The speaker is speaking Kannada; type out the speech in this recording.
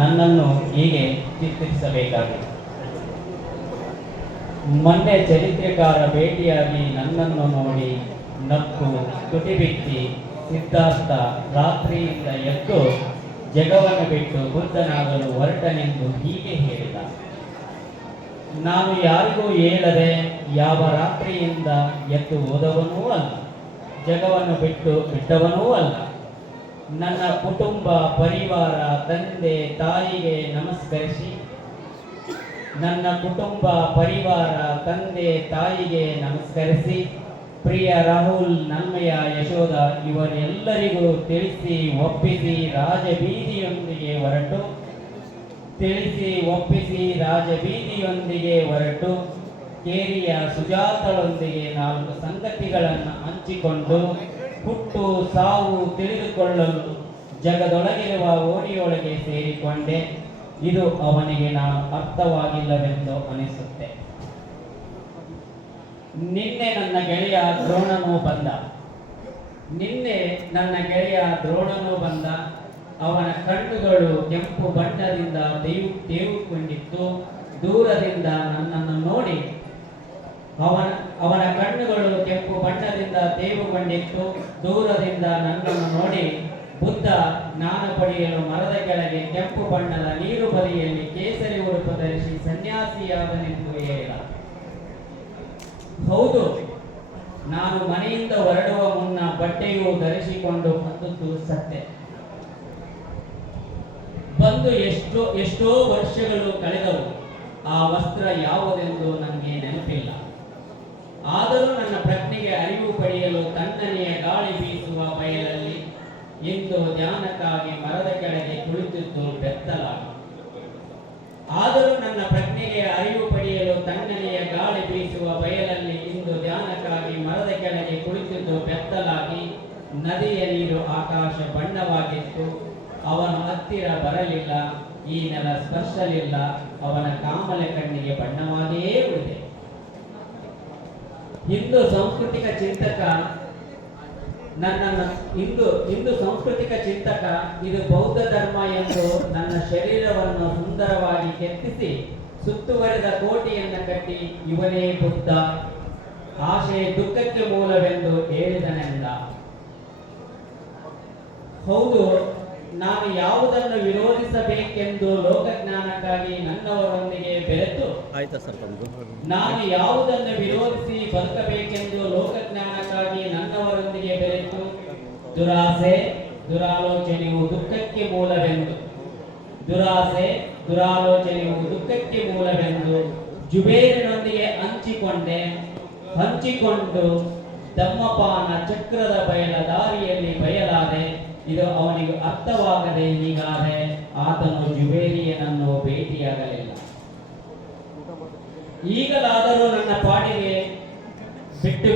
ನನ್ನನ್ನು ಹೀಗೆ ಚಿತ್ರಿಸಬೇಕಾಗಿದೆ. ಮೊನ್ನೆ ಚರಿತ್ರೆಕಾರ ಭೇಟಿಯಾಗಿ ನನ್ನನ್ನು ನೋಡಿ ನಕ್ಕು ತುಟಿಬಿಚ್ಚಿ ಸಿದ್ಧಾರ್ಥ ರಾತ್ರಿಯಿಂದ ಎದ್ದು ಜಗವನ್ನು ಬಿಟ್ಟು ಬುದ್ಧನಾಗಲು ಹೊರಟನೆಂದು ಹೀಗೆ ಹೇಳಿದ. ನಾನು ಯಾರಿಗೂ ಹೇಳದೆ ಯಾವ ರಾತ್ರಿಯಿಂದ ಎದ್ದು ಹೋದವನೂ ಅಲ್ಲ, ಜಗವನ್ನು ಬಿಟ್ಟವನೂ ಅಲ್ಲ. ನನ್ನ ಕುಟುಂಬ ಪರಿವಾರ ತಂದೆ ತಾಯಿಗೆ ನಮಸ್ಕರಿಸಿ ಪ್ರಿಯ ರಾಹುಲ್, ನನ್ಮಯ, ಯಶೋಧ ಇವರೆಲ್ಲರಿಗೂ ತಿಳಿಸಿ ಒಪ್ಪಿಸಿ ರಾಜಬೀದಿಯೊಂದಿಗೆ ಹೊರಟು ಕೇರಿಯ ಸುಜಾತಳೊಂದಿಗೆ 4 ಸಂಗತಿಗಳನ್ನು ಹಂಚಿಕೊಂಡು ಹುಟ್ಟು ಸಾವು ತಿಳಿದುಕೊಳ್ಳಲು ಜಗದೊಳಗಿರುವ ಓಣಿಯೊಳಗೆ ಸೇರಿಕೊಂಡೆ. ಇದು ಅವನಿಗೆ ನಾನು ಅರ್ಥವಾಗಿಲ್ಲವೆಂದು ಅನಿಸುತ್ತೆ. ನಿನ್ನೆ ನನ್ನ ಗೆಳೆಯ ದ್ರೋಣನು ಬಂದ. ಅವನ ಕಣ್ಣುಗಳು ಕೆಂಪು ಬಣ್ಣದಿಂದ ತೇವುಕೊಂಡಿತ್ತು. ದೂರದಿಂದ ನನ್ನನ್ನು ನೋಡಿ ಬುದ್ಧ ಸ್ನಾನ ಪಡೆಯಲು ಮರದ ಕೆಳಗೆ ಕೆಂಪು ಬಣ್ಣದ ನೀರು ಬದಿಯಲ್ಲಿ ಕೇಸರಿ ಉಡುಪು ಧರಿಸಿ ಸನ್ಯಾಸಿಯಾದನೆಂದು ಹೇಳಿದ. ಹೌದು, ನಾನು ಮನೆಯಿಂದ ಹೊರಡುವ ಮುನ್ನ ಬಟ್ಟೆಯು ಧರಿಸಿಕೊಂಡು ಬಂದದ್ದು ಸತ್ಯ. ಬಂದು ಎಷ್ಟೋ ವರ್ಷಗಳು ಕಳೆದವು. ಆ ವಸ್ತ್ರ ಯಾವುದೆಂದು ನನಗೆ ನೆನಪಿಲ್ಲ. ಆದರೂ ನನ್ನ ಪ್ರಜ್ಞೆಗೆ ಅರಿವು ಪಡೆಯಲು ತಣ್ಣನೆಯ ಗಾಳಿ ಬೀಸುವ ಬಯಲಲ್ಲಿ ಇಂದು ಧ್ಯಾನಕ್ಕಾಗಿ ಮರದ ಕೆಳಗೆ ಕುಳಿತಿದ್ದು ಬೆತ್ತಲಾಗಿ. ನದಿಯ ನೀರು ಆಕಾಶ ಬಣ್ಣವಾಗಿತ್ತು. ಅವನ ಹತ್ತಿರ ಬರಲಿಲ್ಲ, ಈ ನೆಲ ಸ್ಪರ್ಶಲಿಲ್ಲ. ಅವನ ಕಾಮಲೆ ಕಣ್ಣಿಗೆ ಬಣ್ಣವಾಗಿಯೇ ಉಳಿದೆ. ಹಿಂದೂ ಸಾಂಸ್ಕೃತಿಕ ಚಿಂತಕ ಇದು ಬೌದ್ಧ ಧರ್ಮ ಎಂದು ನನ್ನ ಶರೀರವನ್ನು ಸುಂದರವಾಗಿ ಕೆತ್ತಿಸಿ ಸುತ್ತುವರೆದ ಕೋಟೆಯನ್ನು ಕಟ್ಟಿ ಇವನೇ ಬುದ್ಧ, ಆಶೆ ದುಃಖಕ್ಕೆ ಮೂಲವೆಂದು ಹೇಳಿದನೆಂದ. ಹೌದು, ನಾನು ಯಾವುದನ್ನು ವಿರೋಧಿಸಬೇಕೆಂದು ಲೋಕಜ್ಞಾನಕ್ಕಾಗಿ ನನ್ನವರೊಂದಿಗೆ ಬೆರೆತು ನಾನು ಯಾವುದನ್ನು ವಿರೋಧಿಸಿ ಬದುಕಬೇಕೆಂದು ಲೋಕಜ್ಞಾನಕ್ಕಾಗಿ ನನ್ನವರೊಂದಿಗೆ ಬೆರೆತು ದುರಾಸೆ ದುರಾಲೋಚನೆಯು ದುಃಖಕ್ಕೆ ಮೂಲವೆಂದು ಜುಬೇರಿನೊಂದಿಗೆ ಹಂಚಿಕೊಂಡು ಧಮ್ಮಪಾನ ಚಕ್ರದ ಬಯಲ ದಾರಿಯಲ್ಲಿ ಬಯಲಾದೆ. ಇದು ಅವನಿಗೆ ಅರ್ಥವಾಗದೆ ಹೀಗಾದರೆ ಆತನು ಜುಬೇರಿಯನನ್ನು ಭೇಟಿಯಾಗಲಿಲ್ಲ. ಈಗಲಾದರೂ ನನ್ನ ಪಾಡಿಗೆ ಬಿಟ್ಟು